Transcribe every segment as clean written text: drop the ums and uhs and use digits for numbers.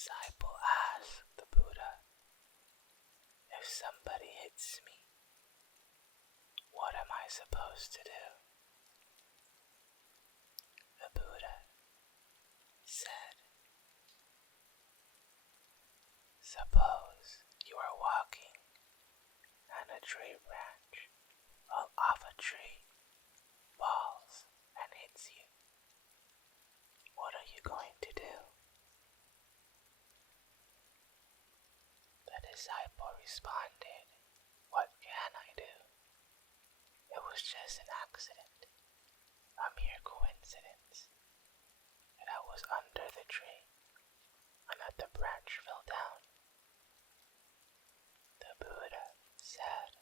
disciple asked the Buddha, "If somebody hits me, what am I supposed to do?" The Buddha said, "Suppose you are walking and a tree branch off a tree falls and hits you. What are you going to do?" The disciple responded, "What can I do? It was just an accident, a mere coincidence, that I was under the tree and that the branch fell down." The Buddha said,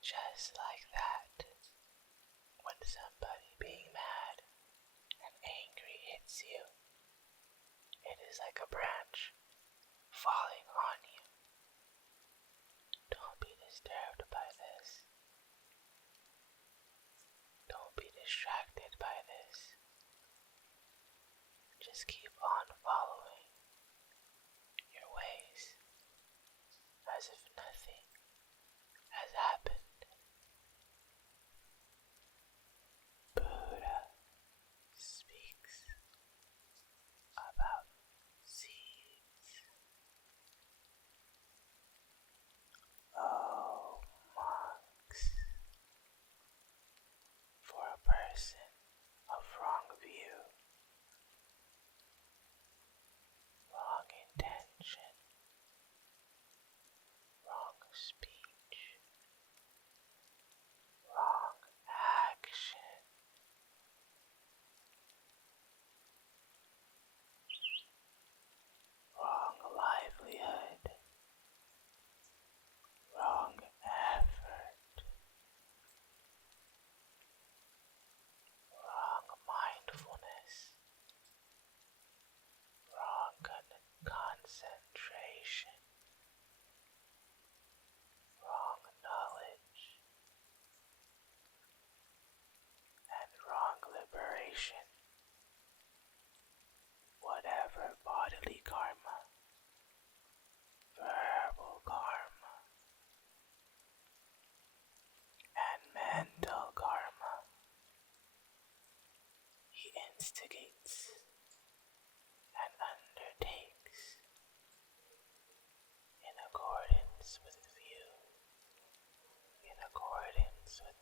"Just like that, when somebody being mad and angry hits you, it is like a branch falling on you. Don't be disturbed by this. Don't be distracted by this. Just keep on following your ways as if nothing has happened." Buddha speaks about seeds. Oh, monks, for a person of wrong view, wrong intention, wrong speech, wrong action, wrong livelihood, wrong effort, wrong mindfulness, wrong concentration, wrong knowledge, and wrong liberation. Whatever bodily karma, verbal karma, and mental karma he instigates and undertakes in accordance with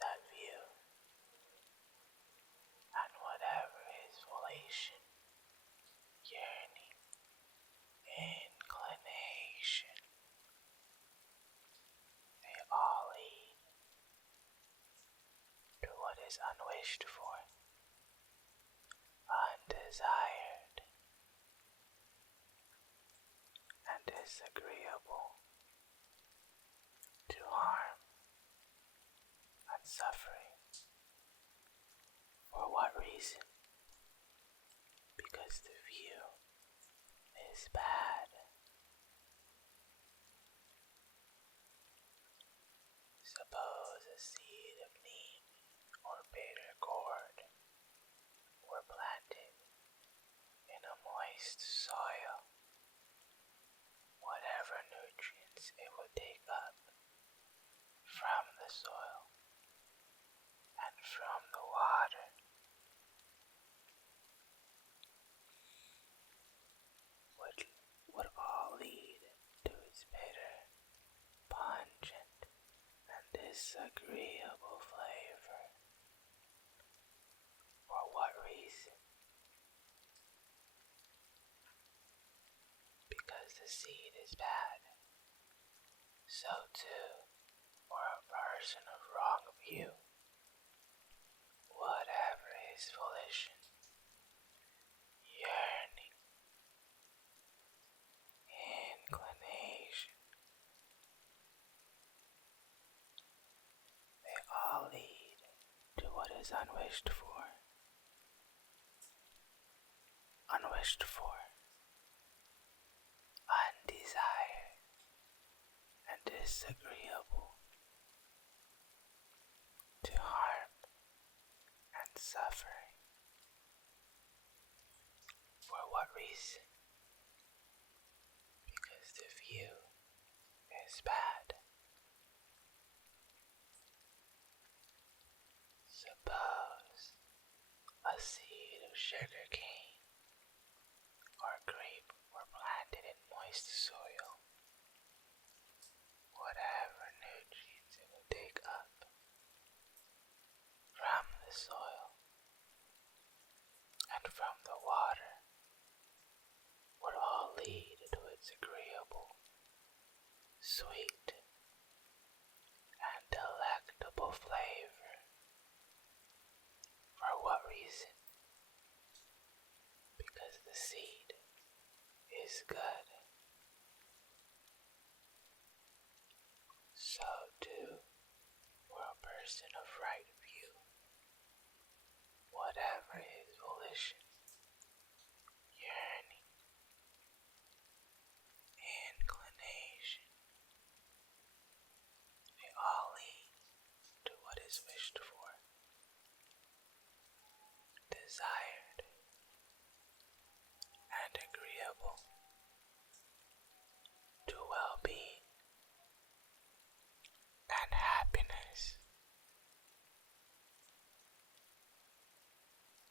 that view, and whatever his volition, yearning, inclination, they all lead to what is unwished for, undesired, and disagreeable to harm and suffering. For what reason? Because the view is bad. Suppose a seed of neem or bitter gourd were planted in a moist soil. Whatever nutrients it would take up from the soil and from the water would all lead to its bitter, pungent, and disagreeable flavor. For what reason? Because the seed is bad. So too, for a person of wrong view, whatever his volition, yearning, inclination, they all lead to what is unwished for, undesired, and disagreeable to harm and suffering. For what reason? sugar cane or grape were planted in moist soil, whatever nutrients it would take up from the soil and from the water would all lead to its agreeable, sweet, and delectable flavor. For what reason? Because the seed is good. So too, for a person of right view, whatever his volition, yearning, inclination, they all lead to what is wished for, desired, and agreeable to well-being and happiness.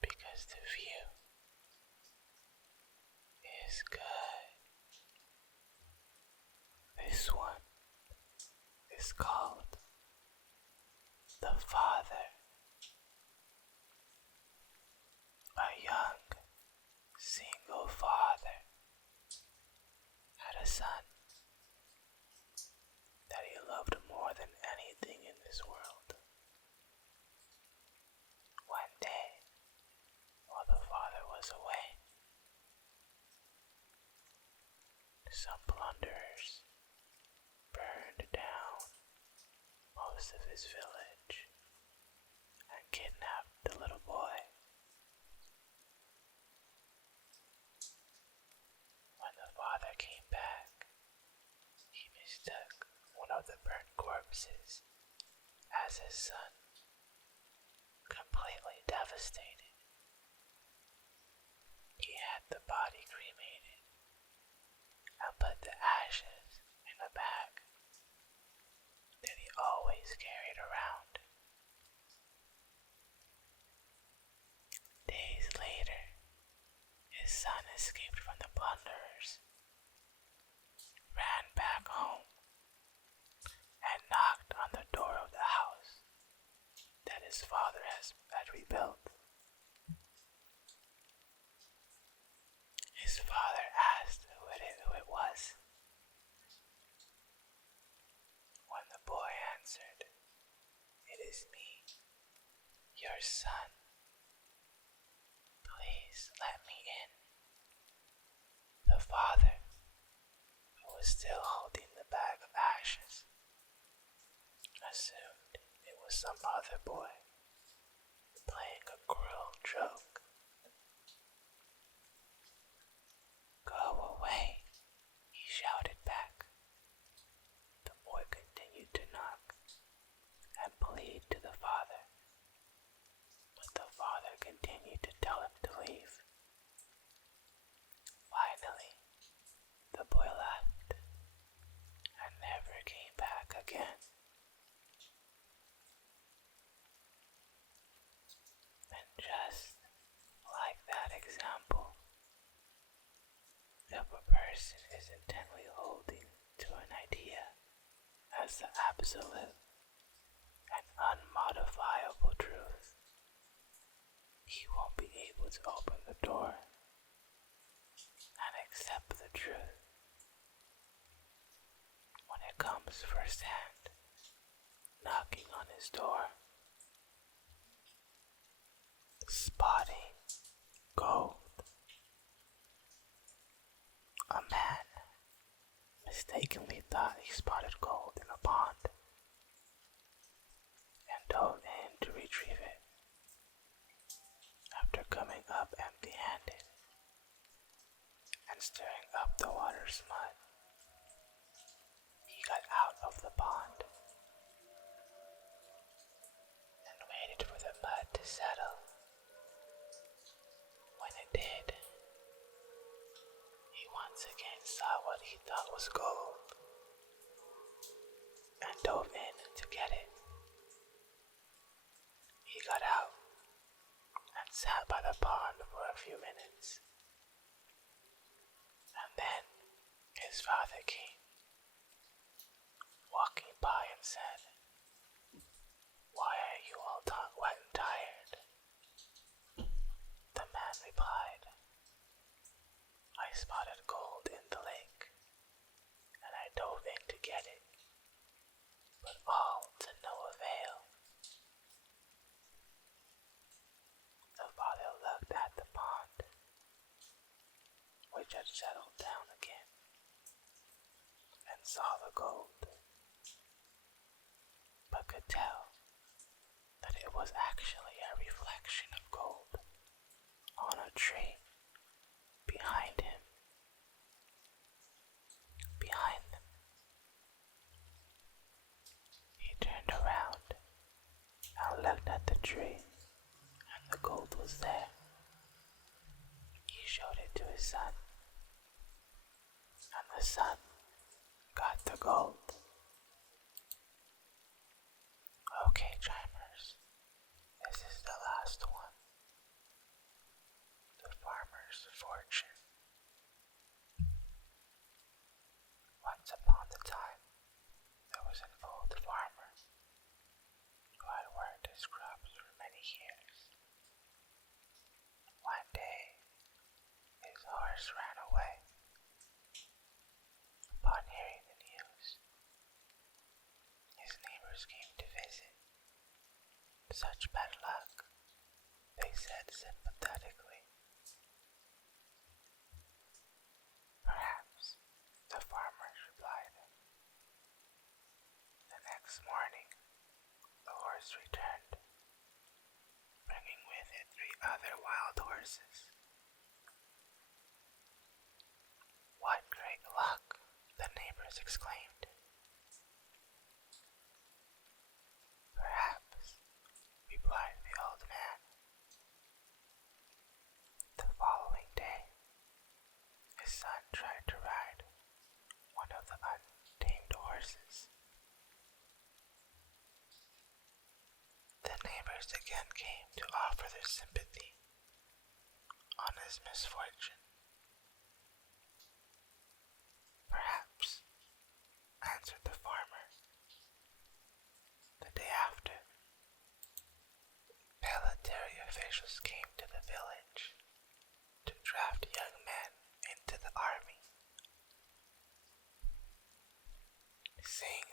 Because the view is good. This one is called the Father. A young, single father had a son that he loved more than anything in this world. One day, while the father was away, some plunderers burned down most of his village and kidnapped the little boy. When the father came back, he mistook one of the burnt corpses as his son. Completely devastated, he had the body cremated and put the ashes in a bag that he always carried around. Days later, his son escaped from the plunderers, ran back home, and knocked on the door of the house that his father had rebuilt. His father asked who it was. When the boy answered, "It is me, your son. Please let me in." The father, who was still holding the bag of ashes, assumed it was some other boy playing a cruel joke. "Go away," he shouted back. The boy continued to knock and plead to the father, but the father continued to tell him to leave. Finally, the boy left and never came back again. And just like that example, if a person is intently holding to an idea as the absolute and unmodifiable truth, he won't be able to open the door and accept the truth when it comes firsthand, knocking on his door, spotting gold. A man mistakenly thought he spotted gold in a pond and dove in to retrieve it. After coming up empty-handed and stirring up the water's mud, he got out of the pond and waited for the mud to settle. When it did, he once again saw what he thought was gold and dove in to get it. He got out and sat by the pond for a father came, walking by and said, "Why are you all wet and tired?" The man replied, "I spotted gold in the lake, and I dove in to get it, but all to no avail." The father looked at the pond, which had settled down again, and saw the gold, but could tell that it was actually a reflection of gold on a tree behind him. Behind them. He turned around and looked at the tree, and the gold was there. He showed it to his son, and the son got the gold. Okay, Chimers, this is the last one. The farmer's fortune. Once upon a time, there was an old farmer who had worked his crops for many years. One day, his horse ran away. Upon hearing the news, his neighbors came to visit. "Such bad luck," they said sympathetically. "Perhaps," the farmers replied. The next morning, the horse returned, bringing with it 3 other wild horses. "What great luck!" the neighbors exclaimed. "Perhaps," replied the old man. The following day, his son tried to ride one of the untamed horses. The neighbors again came to offer their sympathy on his misfortune. "Perhaps," answered the farmer. The day after, military officials came to the village to draft young men into the army. Seeing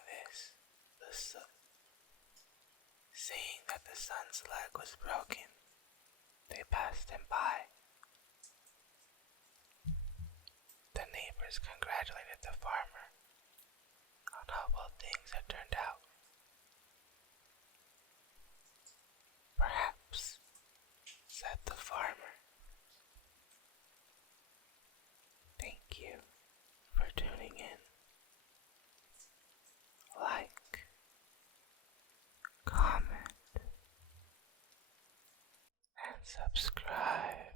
that the son's leg was broken, they passed him by. The neighbors congratulated the farmer on how well things had turned out. "Perhaps," said the farmer. Thank you for tuning in. Like, comment, and subscribe.